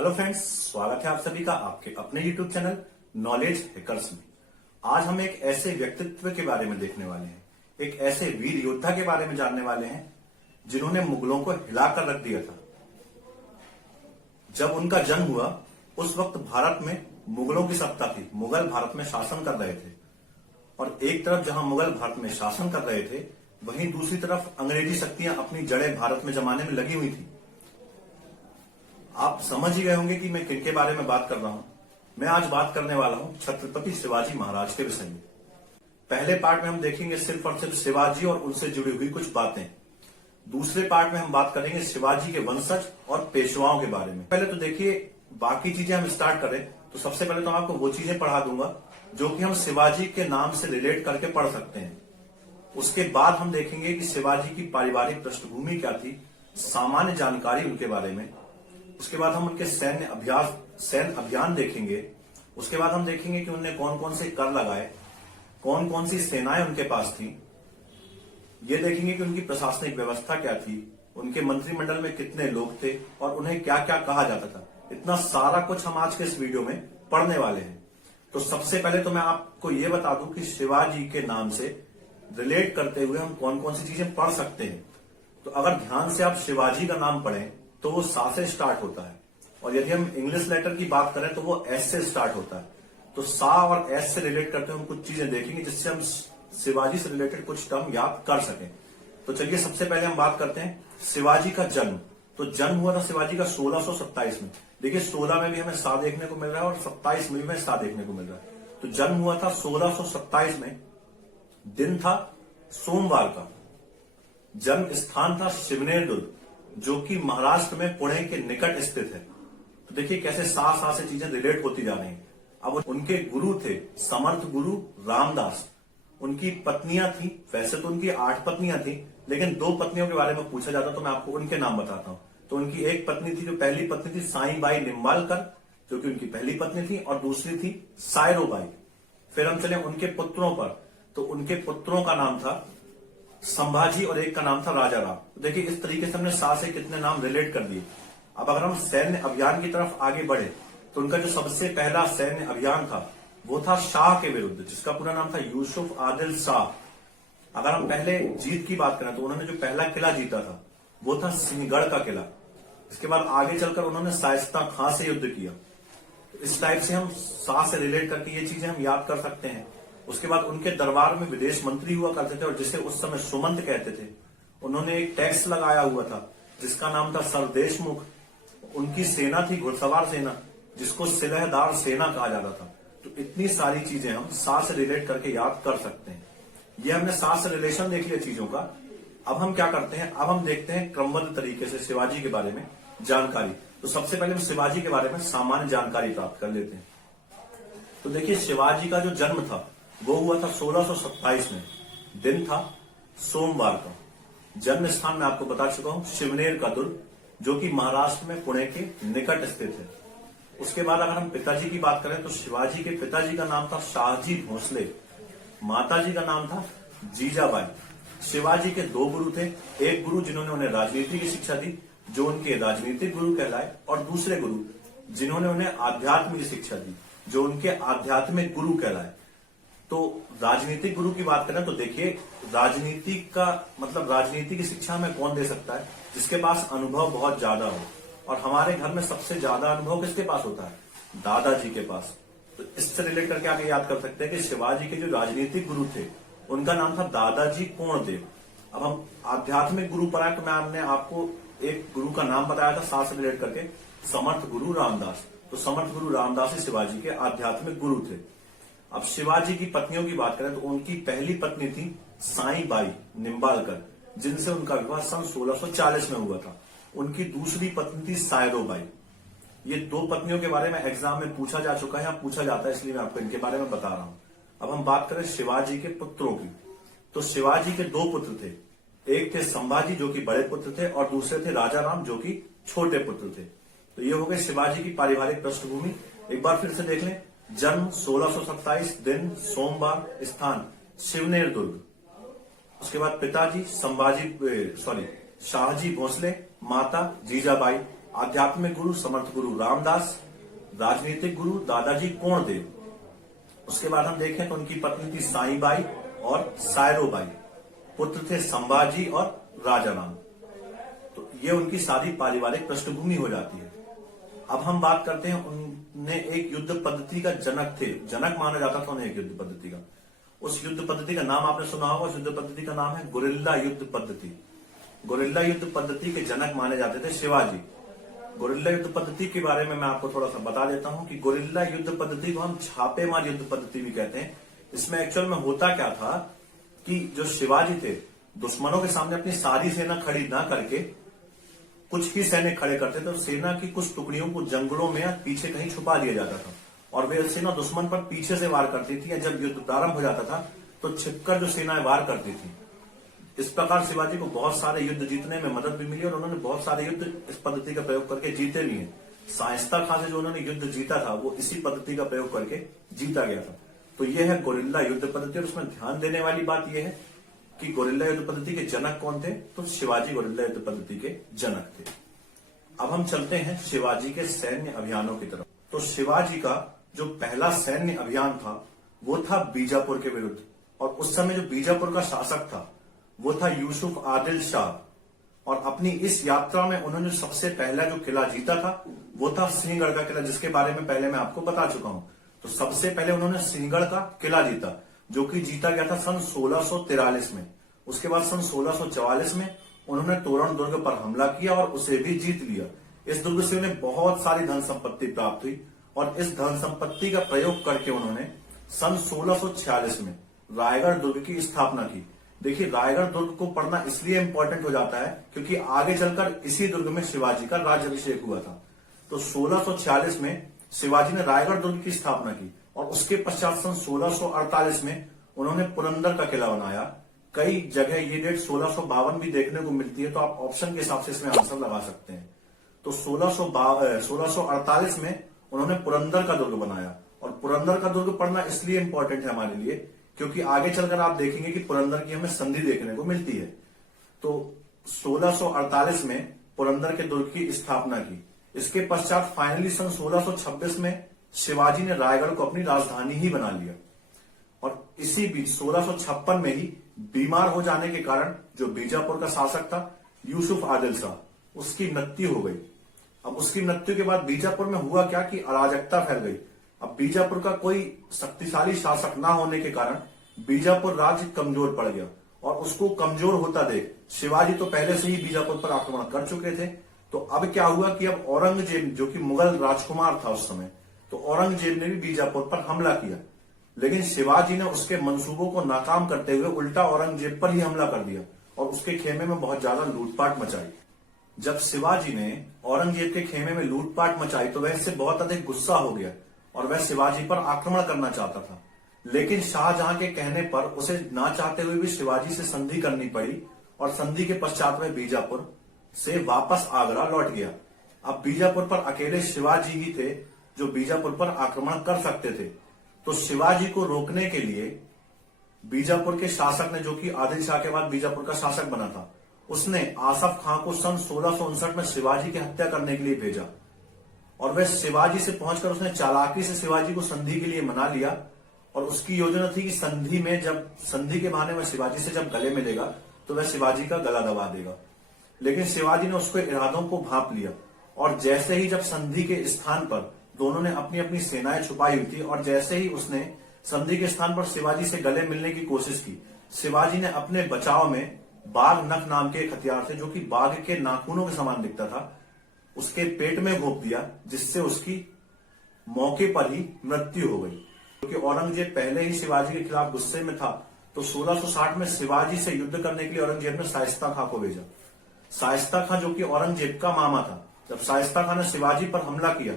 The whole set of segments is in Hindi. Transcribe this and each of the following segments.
हेलो फ्रेंड्स, स्वागत है आप सभी का आपके अपने यूट्यूब चैनल नॉलेज हैकर्स में। आज हम एक ऐसे व्यक्तित्व के बारे में देखने वाले हैं, एक ऐसे वीर योद्धा के बारे में जानने वाले हैं जिन्होंने मुगलों को हिलाकर रख दिया था। जब उनका जन्म हुआ उस वक्त भारत में मुगलों की सत्ता थी, मुगल भारत में शासन कर रहे थे। और एक तरफ जहां मुगल भारत में शासन कर रहे थे, वहीं दूसरी तरफ अंग्रेजी शक्तियां अपनी जड़ें भारत में जमाने में लगी हुई थी। आप समझ ही गए होंगे कि मैं किनके बारे में बात कर रहा हूं। मैं आज बात करने वाला हूं छत्रपति शिवाजी महाराज के विषय में। पहले पार्ट में हम देखेंगे सिर्फ और सिर्फ शिवाजी और उनसे जुड़ी हुई कुछ बातें। दूसरे पार्ट में हम बात करेंगे शिवाजी के वंशज और पेशवाओं के बारे में। पहले तो देखिए, बाकी चीजें हम स्टार्ट करें तो सबसे पहले तो आपको वो चीजें पढ़ा दूंगा जो कि हम शिवाजी के नाम से रिलेट करके पढ़ सकते हैं। उसके बाद हम देखेंगे कि शिवाजी की पारिवारिक पृष्ठभूमि क्या थी, सामान्य जानकारी उनके बारे में। उसके बाद हम उनके सैन्य अभियान देखेंगे। उसके बाद हम देखेंगे कि उन्होंने कौन कौन से कर लगाए, कौन कौन सी सेनाएं उनके पास थी। ये देखेंगे कि उनकी प्रशासनिक व्यवस्था क्या थी, उनके मंत्रिमंडल में कितने लोग थे और उन्हें क्या क्या कहा जाता था। इतना सारा कुछ हम आज के इस वीडियो में पढ़ने वाले हैं। तो सबसे पहले तो मैं आपको ये बता दूं कि शिवाजी के नाम से रिलेट करते हुए हम कौन कौन सी चीजें पढ़ सकते हैं। तो अगर ध्यान से आप शिवाजी का नाम पढ़ें तो वो सा से स्टार्ट होता है, और यदि हम इंग्लिश लेटर की बात करें तो वो एस से स्टार्ट होता है। तो सा और एस से रिलेट करते हुए हम कुछ चीजें देखेंगे जिससे हम शिवाजी से रिलेटेड कुछ टर्म याद कर सकें। तो चलिए सबसे पहले हम बात करते हैं शिवाजी का जन्म। तो जन्म हुआ था शिवाजी का 1627 में। देखिए 16 में भी हमें सा देखने को मिल रहा है और 27 में भी हमें सा देखने को मिल रहा है। तो जन्म हुआ था 1627 में। दिन था सोमवार का। जन्म स्थान था शिवनेर दुर्ग, जो कि महाराष्ट्र में पुणे के निकट स्थित है। तो देखिए कैसे सा से चीजें रिलेट होती जा रही हैं। अब उनके गुरु थे समर्थ गुरु रामदास। उनकी पत्नियां थी, वैसे तो उनकी 8 पत्नियां थी, लेकिन 2 पत्नियों के बारे में पूछा जाता तो मैं आपको उनके नाम बताता हूं। तो उनकी एक पत्नी थी, जो पहली पत्नी थी साईबाई निम्बालकर, जो कि उनकी पहली पत्नी थी, और दूसरी थी सायरोबाई। फिर हम चले उनके पुत्रों पर। तो उनके पुत्रों का नाम था संभाजी और एक का नाम था राजा राम। तो देखिए इस तरीके से हमने सा से कितने नाम रिलेट कर दिए। अब अगर हम सैन्य अभियान की तरफ आगे बढ़े तो उनका जो सबसे पहला सैन्य अभियान था वो था शाह के विरुद्ध, जिसका पूरा नाम था यूसुफ आदिल शाह। अगर हम पहले जीत की बात करें तो उन्होंने जो पहला किला जीता था वो था सिंहगढ़ का किला। इसके बाद आगे चलकर उन्होंने शाइस्ता खां से युद्ध किया। तो इस टाइप से हम सा से रिलेट करके ये चीजें हम याद कर सकते हैं। उसके बाद उनके दरबार में विदेश मंत्री हुआ करते थे और जिसे उस समय सुमंत कहते थे। उन्होंने एक टैक्स लगाया हुआ था जिसका नाम था सरदेशमुख। उनकी सेना थी घुड़सवार सेना, जिसको सिलहदार सेना कहा जाता था। तो इतनी सारी चीजें हम सा से रिलेट करके याद कर सकते हैं। ये हमने सा से रिलेशन देख लिया चीजों का। अब हम क्या करते हैं, अब हम देखते हैं क्रमबद्ध तरीके से शिवाजी के बारे में जानकारी। तो सबसे पहले हम शिवाजी के बारे में सामान्य जानकारी प्राप्त कर लेते हैं। तो देखिए शिवाजी का जो जन्म था वो हुआ था 1627 में। दिन था सोमवार का। जन्म स्थान मैं आपको बता चुका हूं, शिवनेर का दुर्ग, जो कि महाराष्ट्र में पुणे के निकट स्थित है। उसके बाद अगर हम पिताजी की बात करें तो शिवाजी के पिताजी का नाम था शाहजी भोसले, माताजी का नाम था जीजाबाई। शिवाजी के 2 गुरु थे। एक गुरु जिन्होंने उन्हें राजनीति की शिक्षा दी, जो उनके राजनीतिक गुरु कहलाए, और दूसरे गुरु जिन्होंने उन्हें आध्यात्म की शिक्षा दी, जो उनके आध्यात्मिक गुरु कहलाए। तो राजनीतिक गुरु की बात करें तो देखिए राजनीति का मतलब राजनीति की शिक्षा हमें कौन दे सकता है, जिसके पास अनुभव बहुत ज्यादा हो। और हमारे घर में सबसे ज्यादा अनुभव किसके पास होता है, दादाजी के पास। तो इससे रिलेट करके आप याद कर सकते हैं कि शिवाजी के जो राजनीतिक गुरु थे उनका नाम था दादाजी कोणदेव। अब हम आध्यात्मिक गुरु पर आए तो मैंने आपको एक गुरु का नाम बताया था सा से रिलेट करके, समर्थ गुरु रामदास। तो समर्थ गुरु रामदास ही शिवाजी के आध्यात्मिक गुरु थे। अब शिवाजी की पत्नियों की बात करें तो उनकी पहली पत्नी थी साईबाई निम्बालकर, जिनसे उनका विवाह सन 1640 में हुआ था। उनकी दूसरी पत्नी थी सायरोबाई। ये 2 पत्नियों के बारे में एग्जाम में पूछा जा चुका है, पूछा जाता है, इसलिए मैं आपको इनके बारे में बता रहा हूं। अब हम बात करें शिवाजी के पुत्रों की। तो शिवाजी के 2 पुत्र थे। एक थे संभाजी जो कि बड़े पुत्र थे, और दूसरे थे राजा राम जो कि छोटे पुत्र थे। तो ये हो गए शिवाजी की पारिवारिक पृष्ठभूमि। एक बार फिर से देख लें। जन्म 1627, दिन सोमवार, स्थान शिवनेर दुर्ग। उसके बाद पिताजी शाहजी भोसले, माता जीजाबाई, आध्यात्मिक गुरु समर्थ गुरु रामदास, राजनीतिक गुरु दादाजी कोंडदेव। उसके बाद हम देखें तो उनकी पत्नी थी साईबाई और सायरोबाई, पुत्र थे संभाजी और राजाराम। तो ये उनकी सारी पारिवारिक पृष्ठभूमि हो जाती है। अब हम बात करते हैं, उन्हें एक युद्ध पद्धति का जनक थे, जनक माना जाता था उन्हें एक युद्ध पद्धति का। उस युद्ध पद्धति का नाम आपने सुना होगा, उस युद्ध पद्धति का नाम है गुरिल्ला युद्ध पद्धति। गुरिल्ला युद्ध पद्धति के जनक माने जाते थे शिवाजी। गुरिल्ला युद्ध पद्धति के बारे में मैं आपको थोड़ा सा बता देता हूं कि गुरिल्ला युद्ध पद्धति को हम छापेमार युद्ध पद्धति भी कहते हैं। इसमें एक्चुअल में होता क्या था कि जो शिवाजी थे, दुश्मनों के सामने अपनी सारी सेना खड़ी ना करके कुछ ही सैनिक खड़े करते थे, तो सेना की कुछ टुकड़ियों को जंगलों में या पीछे कहीं छुपा दिया जाता था और वे सेना दुश्मन पर पीछे से वार करती थी, या जब युद्ध प्रारंभ हो जाता था तो छिपकर जो सेनाएं वार करती थी। इस प्रकार शिवाजी को बहुत सारे युद्ध जीतने में मदद भी मिली और उन्होंने बहुत सारे युद्ध इस पद्धति का प्रयोग करके जीते भी हैं। शाइस्ता खां से जो उन्होंने युद्ध जीता था वो इसी पद्धति का प्रयोग करके जीता गया था। तो यह है गुरिल्ला युद्ध पद्धति। और उसमें ध्यान देने वाली बात यह है कि गुरिल्ला युद्ध पद्धति के जनक कौन थे, तो शिवाजी गुरिल्ला युद्ध पद्धति के जनक थे। अब हम चलते हैं शिवाजी के सैन्य अभियानों की तरफ। तो शिवाजी का जो पहला सैन्य अभियान था वो था बीजापुर के विरुद्ध, और उस समय जो बीजापुर का शासक था वो था यूसुफ आदिल शाह। और अपनी इस यात्रा में उन्होंने सबसे पहला जो किला जीता था वो था सिंहगढ़ का किला, जिसके बारे में पहले मैं आपको बता चुका हूं। तो सबसे पहले उन्होंने सिंहगढ़ का किला जीता, जो कि जीता गया था सन 1643 में। उसके बाद सन 1644 में उन्होंने तोरण दुर्ग पर हमला किया और उसे भी जीत लिया। इस दुर्ग से उन्हें बहुत सारी धन संपत्ति प्राप्त हुई और इस धन संपत्ति का प्रयोग करके उन्होंने सन 1646 में रायगढ़ दुर्ग की स्थापना की। देखिए, रायगढ़ दुर्ग को पढ़ना इसलिए इंपॉर्टेंट हो जाता है क्योंकि आगे चलकर इसी दुर्ग में शिवाजी का राज्याभिषेक हुआ था। तो 1646 में शिवाजी ने रायगढ़ दुर्ग की स्थापना की और उसके पश्चात सन 1648 में उन्होंने पुरंदर का किला बनाया। कई जगह ये डेट 1652 भी देखने को मिलती है, तो आप ऑप्शन के हिसाब से इसमें आंसर लगा सकते हैं। तो 1648 में उन्होंने पुरंदर का दुर्ग बनाया, और पुरंदर का दुर्ग पढ़ना इसलिए इंपॉर्टेंट है हमारे लिए क्योंकि आगे चलकर आप देखेंगे कि पुरंदर की हमें संधि देखने को मिलती है। तो 1648 में पुरंदर के दुर्ग की स्थापना की। इसके पश्चात फाइनली सन 1626 में शिवाजी ने रायगढ़ को अपनी राजधानी ही बना लिया। और इसी बीच 1656 में ही बीमार हो जाने के कारण जो बीजापुर का शासक था यूसुफ आदिल शाह, उसकी मृत्यु हो गई। अब उसकी मृत्यु के बाद बीजापुर में हुआ क्या कि अराजकता फैल गई। अब बीजापुर का कोई शक्तिशाली शासक ना होने के कारण बीजापुर राज्य कमजोर पड़ गया, और उसको कमजोर होता देख शिवाजी तो पहले से ही बीजापुर पर आक्रमण कर चुके थे। तो अब क्या हुआ कि अब औरंगजेब, जो कि मुगल राजकुमार था उस समय, तो औरंगजेब ने भी बीजापुर पर हमला किया। लेकिन शिवाजी ने उसके मंसूबों को नाकाम करते हुए उल्टा औरंगजेब पर ही हमला कर दिया और उसके खेमे में बहुत ज्यादा लूटपाट मचाई। जब शिवाजी ने औरंगजेब के खेमे में लूटपाट मचाई तो वह इससे बहुत अधिक गुस्सा हो गया और वह शिवाजी पर आक्रमण करना चाहता था। लेकिन शाहजहां के कहने पर उसे ना चाहते हुए भी शिवाजी से संधि करनी पड़ी, और संधि के पश्चात में बीजापुर से वापस आगरा लौट गया। अब बीजापुर पर अकेले शिवाजी ही थे जो बीजापुर पर आक्रमण कर सकते थे। तो शिवाजी को रोकने के लिए बीजापुर के शासक ने, जो कि आदिल शाह के बाद बीजापुर का शासक बना था, उसने आसफ खां को सन 1659 में शिवाजी की हत्या करने के लिए भेजा। और वह शिवाजी से पहुंचकर उसने चालाकी से शिवाजी को संधि के लिए मना लिया, और उसकी योजना थी कि संधि में जब संधि के बहाने में शिवाजी से जब गले मिलेगा तो वह शिवाजी का गला दबा देगा। लेकिन शिवाजी ने उसके इरादों को भांप लिया, और जैसे ही जब संधि के स्थान पर दोनों ने अपनी अपनी सेनाएं छुपाई हुई थी, और जैसे ही उसने संधि के स्थान पर शिवाजी से गले मिलने की कोशिश की, शिवाजी ने अपने बचाव में बाघ नख नाम के एक हथियार से, जो कि बाघ के नाखूनों के समान दिखता था, उसके पेट में घोंप दिया, जिससे उसकी मौके पर ही मृत्यु हो गई। क्योंकि औरंगजेब पहले ही शिवाजी के खिलाफ गुस्से में था, तो 1660 में शिवाजी से युद्ध करने के लिए औरंगजेब ने शाइस्ता खां को भेजा। शाइस्ता खां, जो कि औरंगजेब का मामा था, जब शाइस्ता खां ने शिवाजी पर हमला किया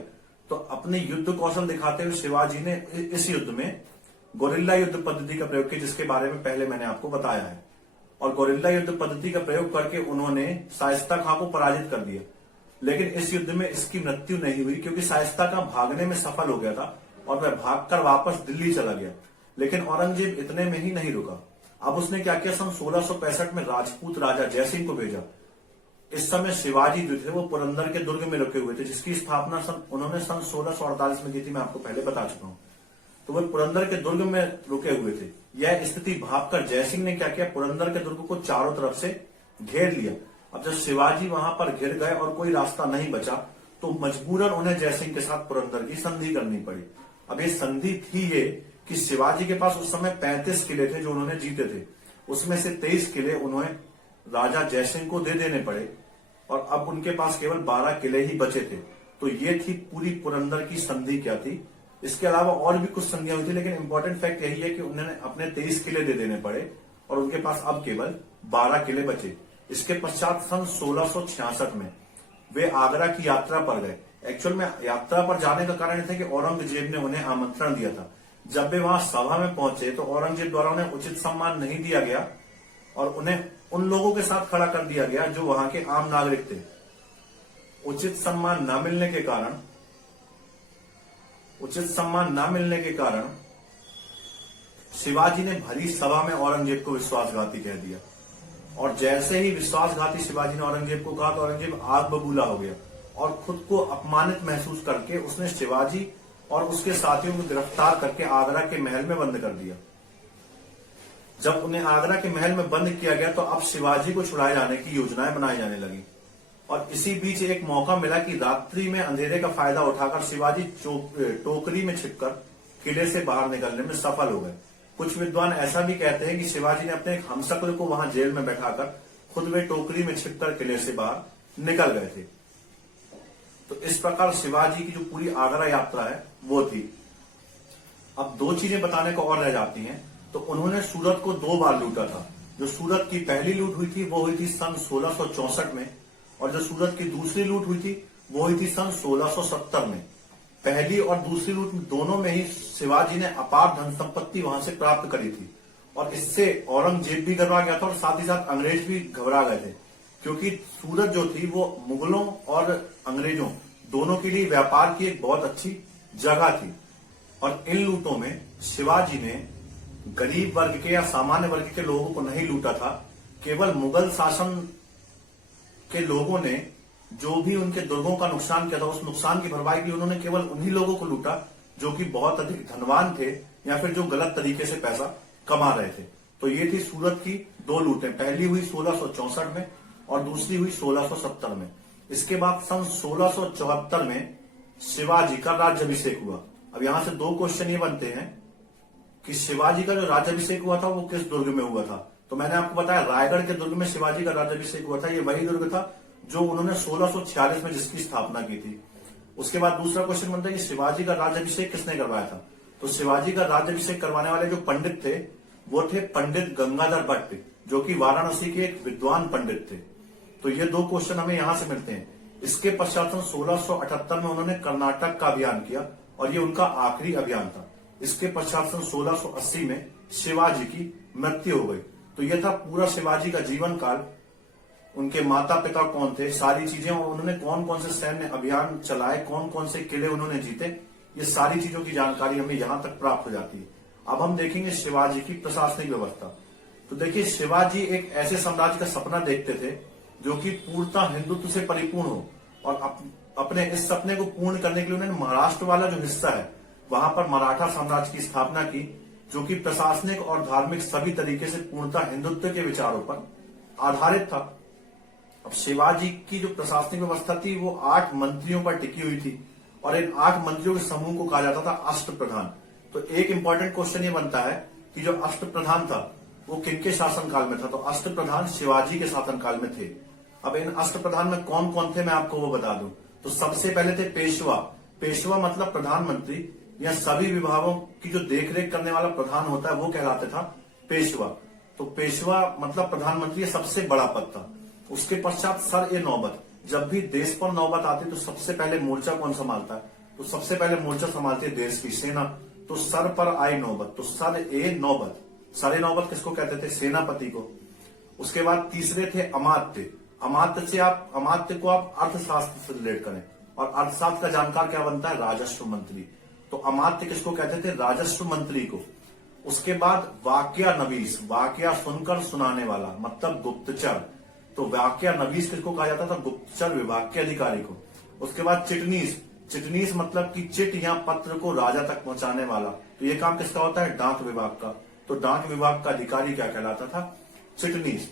तो अपने युद्ध कौशल दिखाते हुए शिवाजी ने इस युद्ध में गोरिल्ला युद्ध पद्धति का प्रयोग किया, जिसके बारे में पहले मैंने आपको बताया है। और गोरिल्ला युद्ध पद्धति का प्रयोग करके उन्होंने शाइस्ता खां को पराजित कर दिया। लेकिन इस युद्ध में इसकी मृत्यु नहीं हुई, क्योंकि शाइस्ता खां भागने में सफल हो गया था और वह भागकर वापस दिल्ली चला गया। लेकिन औरंगजेब इतने में ही नहीं रुका। अब उसने क्या किया, सन 1665 में राजपूत राजा जयसिंह को भेजा। इस समय शिवाजी जो थे वो पुरंदर के दुर्ग में रुके हुए थे, जिसकी स्थापना उन्होंने सन 1648 में की थी, मैं आपको पहले बता चुका हूं। तो वो पुरंदर के दुर्ग में रुके हुए थे। यह स्थिति भांपकर जयसिंह ने क्या किया, पुरंदर के दुर्ग को चारों तरफ से घेर लिया। अब जब शिवाजी वहां पर घिर गए और कोई रास्ता नहीं बचा, तो मजबूरन उन्हें जयसिंह के साथ पुरंदर की संधि करनी पड़ी। अब ये संधि थी ये कि शिवाजी के पास उस समय 35 किले थे जो उन्होंने जीते थे, उसमें से 23 किले उन्हें राजा जयसिंह को दे देने पड़े और अब उनके पास केवल 12 किले ही बचे थे। तो ये थी पूरी पुरंदर की संधि क्या थी। इसके अलावा और भी कुछ संधियां हुई थी, लेकिन इंपॉर्टेंट फैक्ट यही है कि उन्होंने अपने 23 किले दे देने पड़े और उनके पास अब केवल 12 किले बचे। इसके पश्चात सन 1666 में वे आगरा की यात्रा पर गए। एक्चुअल में यात्रा पर जाने का कारण था कि औरंगजेब ने उन्हें आमंत्रण दिया था। जब वे वहां सभा में पहुंचे तो औरंगजेब द्वारा उन्हें उचित सम्मान नहीं दिया गया और उन्हें उन लोगों के साथ खड़ा कर दिया गया जो वहां के आम नागरिक थे। उचित सम्मान न मिलने के कारण शिवाजी ने भरी सभा में औरंगजेब को विश्वासघाती कह दिया और जैसे ही विश्वासघाती शिवाजी ने औरंगजेब को कहा तो औरंगजेब आग बबूला हो गया और खुद को अपमानित महसूस करके उसने शिवाजी और उसके साथियों को गिरफ्तार करके आगरा के महल में बंद कर दिया। जब उन्हें आगरा के महल में बंद किया गया तो अब शिवाजी को छुड़ाए जाने की योजनाएं बनाई जाने लगी और इसी बीच एक मौका मिला कि रात्रि में अंधेरे का फायदा उठाकर शिवाजी टोकरी में छिपकर किले से बाहर निकलने में सफल हो गए। कुछ विद्वान ऐसा भी कहते हैं कि शिवाजी ने अपने एक हमशक्ल को वहां जेल में बैठाकर खुद वे टोकरी में छिपकर किले से बाहर निकल गए थे। तो इस प्रकार शिवाजी की जो पूरी आगरा यात्रा है वो थी। अब दो चीजें बताने को और रह जाती हैं। तो उन्होंने सूरत को 2 बार लूटा था। जो सूरत की पहली लूट हुई थी वो हुई थी सन 1664 में और जो सूरत की दूसरी लूट हुई थी वो हुई थी सन 1670 में। पहली और दूसरी लूट दोनों में ही शिवाजी ने अपार धन संपत्ति वहां से प्राप्त करी थी और इससे औरंगजेब भी घबरा गया था और साथ ही साथ अंग्रेज भी घबरा गए थे, क्योंकि सूरत जो थी वो मुगलों और अंग्रेजों दोनों के लिए व्यापार की एक बहुत अच्छी जगह थी। और इन लूटों में शिवाजी ने गरीब वर्ग के या सामान्य वर्ग के लोगों को नहीं लूटा था। केवल मुगल शासन के लोगों ने जो भी उनके दुर्गों का नुकसान किया था उस नुकसान की भरपाई के लिए उन्होंने केवल उन्हीं लोगों को लूटा जो कि बहुत अधिक धनवान थे या फिर जो गलत तरीके से पैसा कमा रहे थे। तो ये थी सूरत की 2 लूटें। पहली हुई 1664 में और दूसरी हुई 1670 में। इसके बाद सन 1674 में शिवाजी का राज्याभिषेक हुआ। अब यहां से 2 क्वेश्चन ये बनते हैं कि शिवाजी का जो राज्याभिषेक हुआ था वो किस दुर्ग में हुआ था। तो मैंने आपको बताया रायगढ़ के दुर्ग में शिवाजी का राज्याभिषेक हुआ था। ये वही दुर्ग था जो उन्होंने 1646 में जिसकी स्थापना की थी। उसके बाद दूसरा क्वेश्चन बनता है कि शिवाजी का राज्याभिषेक किसने करवाया था। तो शिवाजी का राज्याभिषेक करवाने वाले जो पंडित थे वो थे पंडित गंगाधर भट्ट, जो कि वाराणसी के एक विद्वान पंडित थे। तो ये 2 क्वेश्चन हमें यहां से मिलते हैं। इसके पश्चात 1678 में उन्होंने कर्नाटक का अभियान किया और ये उनका आखिरी अभियान था। इसके पश्चात 1680 में शिवाजी की मृत्यु हो गई। तो यह था पूरा शिवाजी का जीवन काल। उनके माता पिता कौन थे, सारी चीजें, और उन्होंने कौन कौन से सैन्य अभियान चलाए, कौन कौन से किले उन्होंने जीते, ये सारी चीजों की जानकारी हमें यहां तक प्राप्त हो जाती है। अब हम देखेंगे शिवाजी की प्रशासनिक व्यवस्था। तो देखिए शिवाजी एक ऐसे साम्राज्य का सपना देखते थे जो कि पूर्णतः हिंदुत्व से परिपूर्ण हो और अपने इस सपने को पूर्ण करने के लिए उन्होंने महाराष्ट्र वाला जो हिस्सा है वहां पर मराठा साम्राज्य की स्थापना की, जो कि प्रशासनिक और धार्मिक सभी तरीके से पूर्णतः हिंदुत्व के विचारों पर आधारित था। अब शिवाजी की जो प्रशासनिक व्यवस्था थी वो 8 मंत्रियों पर टिकी हुई थी और इन 8 मंत्रियों के समूह को कहा जाता था अष्टप्रधान। तो एक इंपॉर्टेंट क्वेश्चन ये बनता है कि जो अष्टप्रधान था वो किनके शासनकाल में था। तो अष्टप्रधान शिवाजी के शासनकाल में थे। अब इन अष्टप्रधान में कौन कौन थे मैं आपको वो बता दूं। तो सबसे पहले थे पेशवा। पेशवा मतलब प्रधानमंत्री या सभी विभागों की जो देखरेख करने वाला प्रधान होता है वो कहलाता था पेशवा। तो पेशवा मतलब प्रधानमंत्री सबसे बड़ा पद था। उसके पश्चात सर ए नौबत। जब भी देश पर नौबत आती तो सबसे पहले मोर्चा कौन संभालता है। तो सबसे पहले मोर्चा संभालती है देश की सेना। तो सर पर आई नौबत, तो सर ए नौबत। सर ए नौबत किसको कहते थे, सेनापति को। उसके बाद तीसरे थे अमात्य। अमात्य को आप अर्थशास्त्र से रिलेट करें और अर्थशास्त्र का जानकार क्या बनता है, राजस्व मंत्री। तो अमात्य किसको कहते थे, राजस्व मंत्री को। उसके बाद वाक्या नवीस, वाक्या सुनकर सुनाने वाला मतलब गुप्तचर। तो वाक्य नवीस किसको कहा जाता था? गुप्तचर विभाग के अधिकारी को। उसके बाद चिटनीस, चिटनीस मतलब कि चिट या पत्र को राजा तक पहुंचाने वाला। तो ये काम किसका होता है? डाक विभाग का। तो डाक विभाग का अधिकारी क्या कहलाता था? चिटनीस।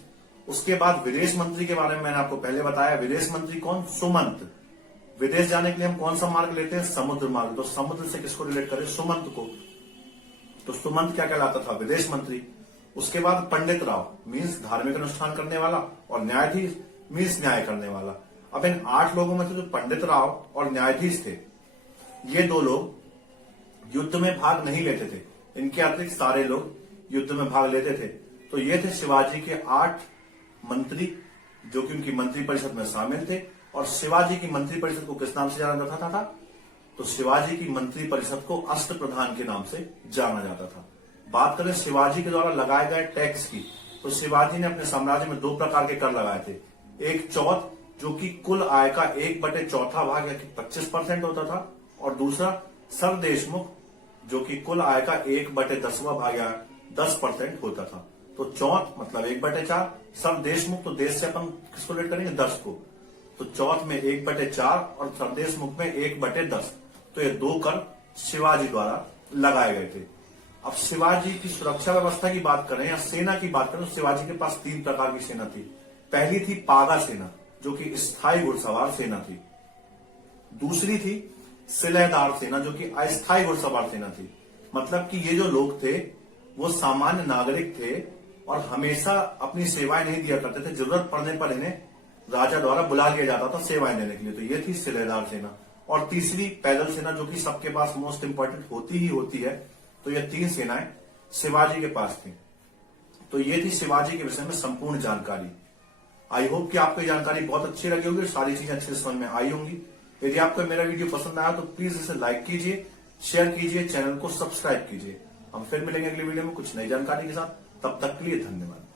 उसके बाद विदेश मंत्री के बारे में मैंने आपको पहले बताया। विदेश मंत्री कौन? सुमंत। विदेश जाने के लिए हम कौन सा मार्ग लेते हैं? समुद्र मार्ग। तो समुद्र से किसको रिलेट करें? सुमंत को। तो सुमंत क्या कहलाता था? विदेश मंत्री। उसके बाद पंडित राव मीन्स धार्मिक अनुष्ठान करने वाला, और न्यायाधीश मीन्स न्याय करने वाला। अब इन 8 लोगों में से जो पंडित राव और न्यायाधीश थे, ये 2 लोग युद्ध में भाग नहीं लेते थे। इनके अतिरिक्त सारे लोग युद्ध में भाग लेते थे। तो ये थे शिवाजी के 8 मंत्री, जो कि उनकी मंत्री परिषद में शामिल थे। और शिवाजी की मंत्री परिषद को किस नाम से जाना जाता था? तो शिवाजी की मंत्री परिषद को अष्टप्रधान के नाम से जाना जाता था। बात करें शिवाजी के द्वारा लगाए गए टैक्स की, तो शिवाजी ने अपने साम्राज्य में 2 प्रकार के कर लगाए थे। एक चौथ, जो कि कुल आय का 1/4 भाग या 25% होता था, और दूसरा सरदेशमुख, जो कि कुल आय का 1/10वां भाग या 10% होता था। तो चौथ मतलब 1/4, सरदेशमुख तो देश से अपन किसको रेट करेंगे? 10 को। तो चौथ में 1/4 और सरदेशमुख में 1/10। तो ये 2 कर शिवाजी द्वारा लगाए गए थे। अब शिवाजी की सुरक्षा व्यवस्था की बात करें या सेना की बात करें, तो शिवाजी के पास 3 प्रकार की सेना थी। पहली थी पागा सेना, जो कि स्थायी घुड़सवार सेना थी। दूसरी थी सिलहदार सेना, जो कि अस्थायी घुड़सवार सेना थी। मतलब कि ये जो लोग थे वो सामान्य नागरिक थे और हमेशा अपनी सेवाएं नहीं दिया करते थे। जरूरत पड़ने पर इन्हें राजा द्वारा बुला लिया जाता था सेवाएं देने के लिए। तो ये थी सिलहदार सेना। और तीसरी पैदल सेना, जो कि सबके पास मोस्ट इंपॉर्टेंट होती ही होती है। तो ये 3 सेनाएं शिवाजी के पास थी। तो ये थी शिवाजी के विषय में संपूर्ण जानकारी। आई होप कि आपको ये जानकारी बहुत अच्छी लगी होगी, सारी चीजें अच्छे से समझ में आई होंगी। यदि आपको मेरा वीडियो पसंद आया तो प्लीज इसे लाइक कीजिए, शेयर कीजिए, चैनल को सब्सक्राइब कीजिए। हम फिर मिलेंगे अगले वीडियो में कुछ नई जानकारी के साथ। तब तक के लिए धन्यवाद।